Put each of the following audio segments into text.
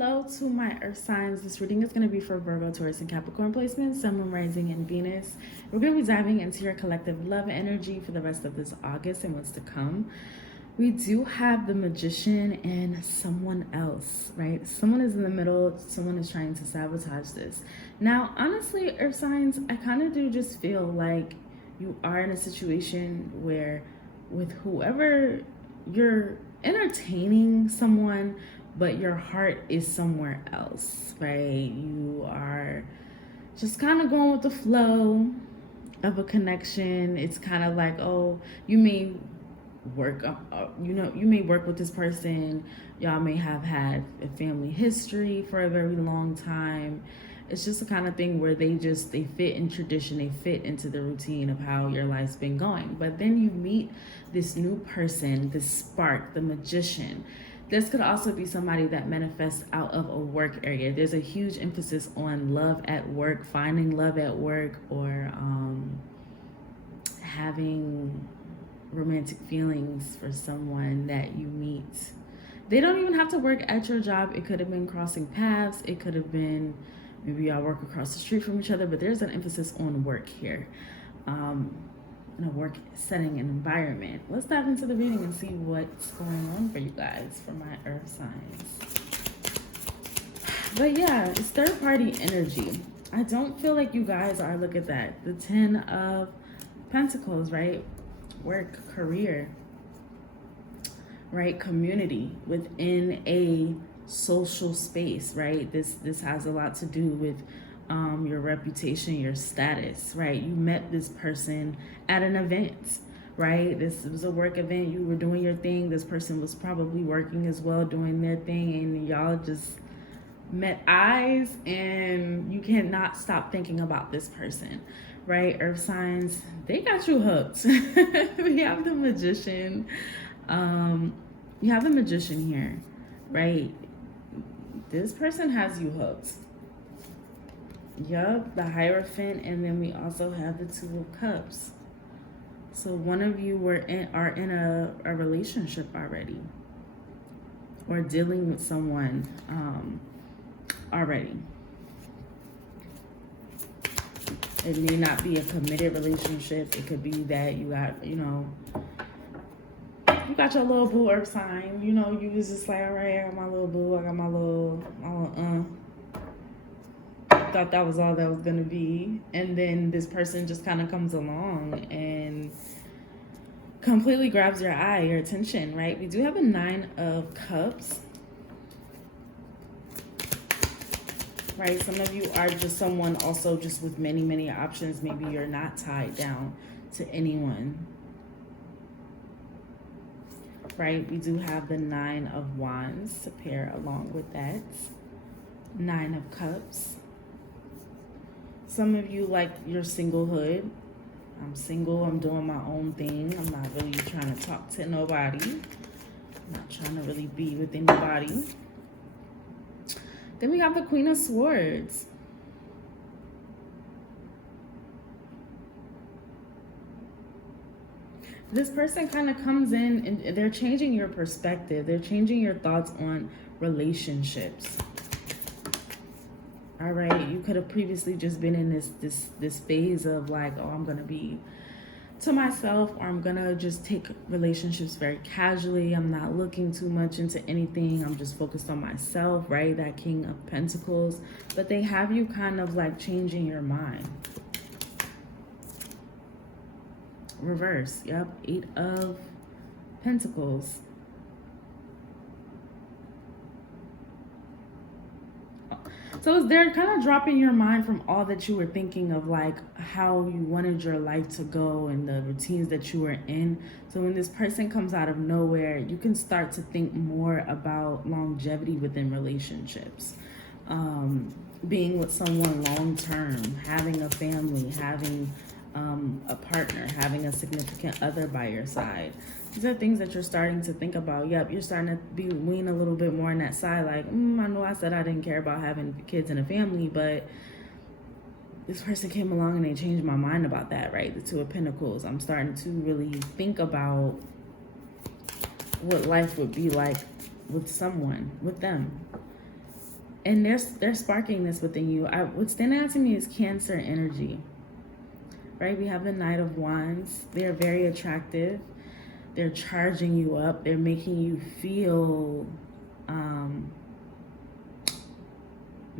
Hello to my earth signs. This reading is going to be for Virgo, Taurus, and Capricorn placements, Sun, Moon, Rising, and Venus. We're going to be diving into your collective love energy for the rest of this August and what's to come. We do have the Magician and someone else, right? Someone is in the middle. Someone is trying to sabotage this. Now, honestly, earth signs, I kind of do just feel like you are in a situation where with whoever you're entertaining someone, but your heart is somewhere else, right? You are just kind of going with the flow of a connection. It's kind of like, oh, you may work, you may work with this person. Y'all may have had a family history for a very long time. It's just the kind of thing where they fit in tradition, they fit into the routine of how your life's been going. But then you meet this new person, this spark, the Magician. This could also be somebody that manifests out of a work area. There's a huge emphasis on love at work, finding love at work, or having romantic feelings for someone that you meet. They don't even have to work at your job. It could have been crossing paths. It could have been maybe y'all work across the street from each other, but there's an emphasis on work here. In a work setting and environment. Let's dive into the reading and see what's going on for you guys, for my earth signs. But yeah, it's third party energy. I don't feel like you guys are, look at that, the 10 of Pentacles, right? Work, career, right? Community within a social space, right? This has a lot to do with your reputation, your status, right? You met this person at an event, right? This was a work event. You were doing your thing. This person was probably working as well, doing their thing, and y'all just met eyes, and you cannot stop thinking about this person, right? Earth signs, they got you hooked. We have the Magician. You have the Magician here, right? This person has you hooked. Yup, the Hierophant, and then we also have the Two of Cups. So one of you are in a relationship already, or dealing with someone already. It may not be a committed relationship. It could be that you got, you got your little boo earth sign. You was just like, all right, I got my little boo, I got my little thought that was all that was gonna be, and then this person just kind of comes along and completely grabs your eye, your attention, right? We do have a 9 of Cups, right? Some of you are just someone also just with many options. Maybe you're not tied down to anyone, right? We do have the 9 of Wands to pair along with that. 9 of Cups. Some of you like your singlehood. I'm single, I'm doing my own thing. I'm not really trying to talk to nobody. I'm not trying to really be with anybody. Then we have the Queen of Swords. This person kind of comes in and they're changing your perspective. They're changing your thoughts on relationships. All right, you could have previously just been in this phase of like, oh, I'm gonna be to myself, or I'm gonna just take relationships very casually. I'm not looking too much into anything. I'm just focused on myself, right? That King of Pentacles. But they have you kind of like changing your mind. Reverse, yep, 8 of Pentacles. So they're kind of dropping your mind from all that you were thinking of, like how you wanted your life to go and the routines that you were in. So when this person comes out of nowhere, you can start to think more about longevity within relationships. Being with someone long term, having a family, having a partner, having a significant other by your side. These are things that you're starting to think about. Yep, you're starting to lean a little bit more on that side. Like, I know I said I didn't care about having kids and a family, but this person came along and they changed my mind about that, right? The Two of Pentacles. I'm starting to really think about what life would be like with someone, with them. And they're sparking this within you. What's standing out to me is Cancer energy, right? We have the Knight of Wands. They're very attractive. They're charging you up. They're making you feel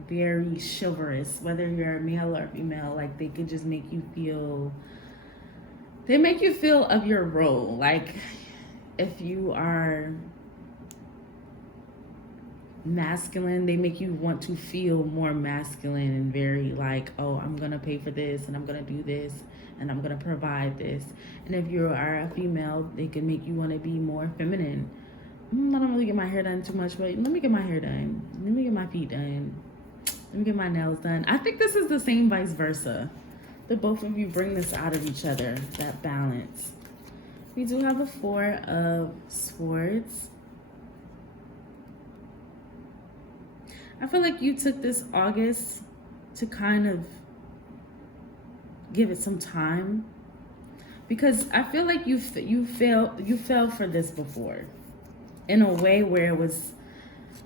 very chivalrous, whether you're a male or female. Like, they could just make you feel, they make you feel of your role. Like, if you are masculine, they make you want to feel more masculine and very like, oh, I'm gonna pay for this and I'm gonna do this and I'm gonna provide this. And if you are a female, they can make you want to be more feminine. I don't really get my hair done too much, but let me get my hair done, let me get my feet done, let me get my nails done. I think this is the same vice versa, that both of you bring this out of each other, that balance. We do have a Four of Swords. I feel like you took this August to kind of give it some time, because I feel like you fell for this before, in a way where it was,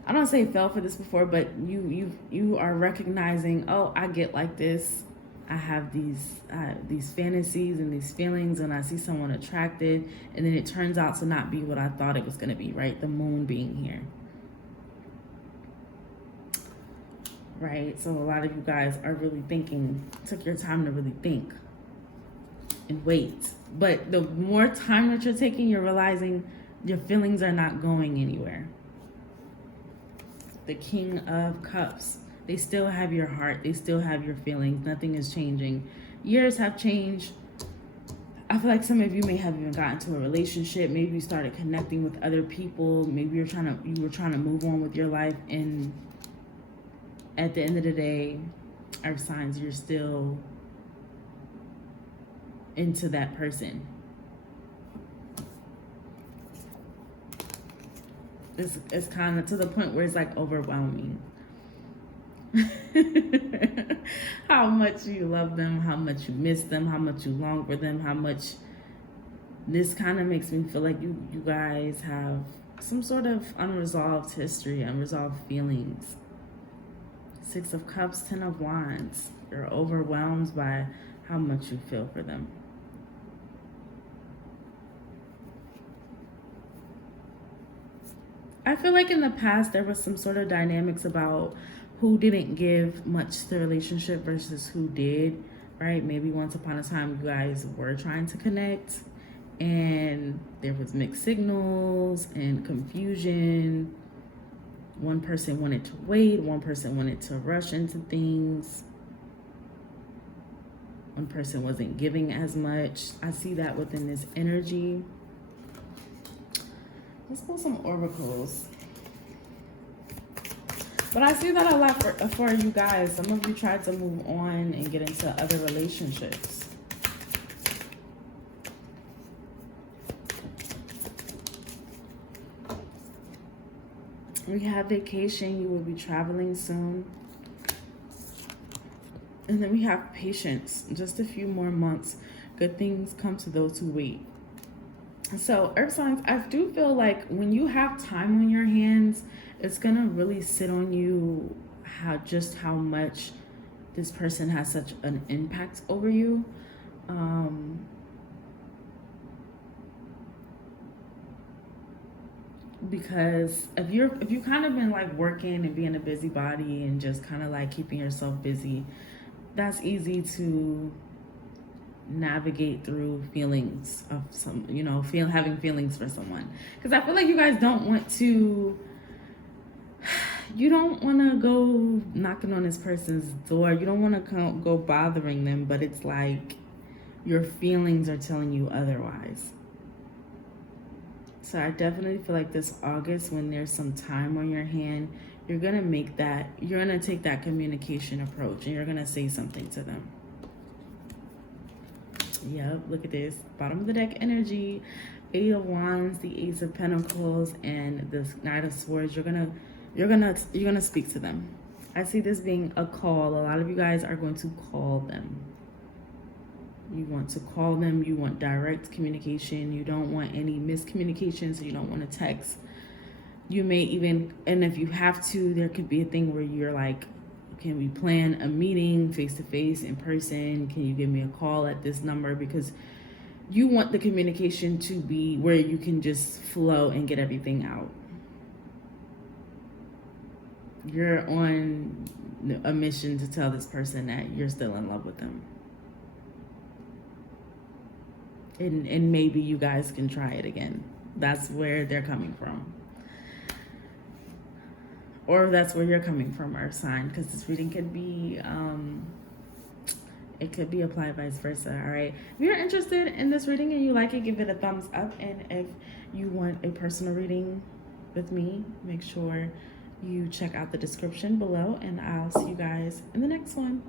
I don't say fell for this before, but you are recognizing, oh, I get like this. I have these fantasies and these feelings, and I see someone attracted, and then it turns out to not be what I thought it was going to be, right? The moon being here. Right? So a lot of you guys are really thinking, took your time to really think and wait. But the more time that you're taking, you're realizing your feelings are not going anywhere. The King of Cups. They still have your heart. They still have your feelings. Nothing is changing. Years have changed. I feel like some of you may have even gotten to a relationship. Maybe you started connecting with other people. Maybe you were trying to move on with your life, and at the end of the day, Earth signs, you're still into that person. It's kind of to the point where it's like overwhelming. How much you love them, how much you miss them, how much you long for them, how much this kind of makes me feel like you guys have some sort of unresolved history, unresolved feelings. Six of Cups, Ten of Wands. You're overwhelmed by how much you feel for them. I feel like in the past there was some sort of dynamics about who didn't give much to the relationship versus who did, right? Maybe once upon a time you guys were trying to connect and there was mixed signals and confusion. One person wanted to wait, one person wanted to rush into things. One person wasn't giving as much. I see that within this energy. Let's pull some oracles. But I see that a lot for you guys. Some of you tried to move on and get into other relationships. We have vacation. You will be traveling soon. And then we have patience. Just a few more months. Good things come to those who wait. So Earth signs, I do feel like when you have time on your hands, it's going to really sit on you how much this person has such an impact over you. Because if you kind of been like working and being a busybody and just kind of like keeping yourself busy, that's easy to navigate through feelings of some, having feelings for someone. Because I feel like you guys don't want to go knocking on this person's door. You don't want to go bothering them, but it's like your feelings are telling you otherwise. So I definitely feel like this August, when there's some time on your hand, you're going to take that communication approach and you're going to say something to them. Yep, look at this. Bottom of the deck energy, Eight of Wands, the Ace of Pentacles, and the Knight of Swords. You're gonna speak to them. I see this being a call. A lot of you guys are going to call them. You want to call them. You want direct communication. You don't want any miscommunication, so you don't want to text. You may even, and if you have to, there could be a thing where you're like, can we plan a meeting face to face in person? Can you give me a call at this number? Because you want the communication to be where you can just flow and get everything out. You're on a mission to tell this person that you're still in love with them. And maybe you guys can try it again. That's where they're coming from. Or that's where you're coming from, Earth sign, because this reading could be, it could be applied vice versa. All right. If you're interested in this reading and you like it, give it a thumbs up. And if you want a personal reading with me, make sure you check out the description below, and I'll see you guys in the next one.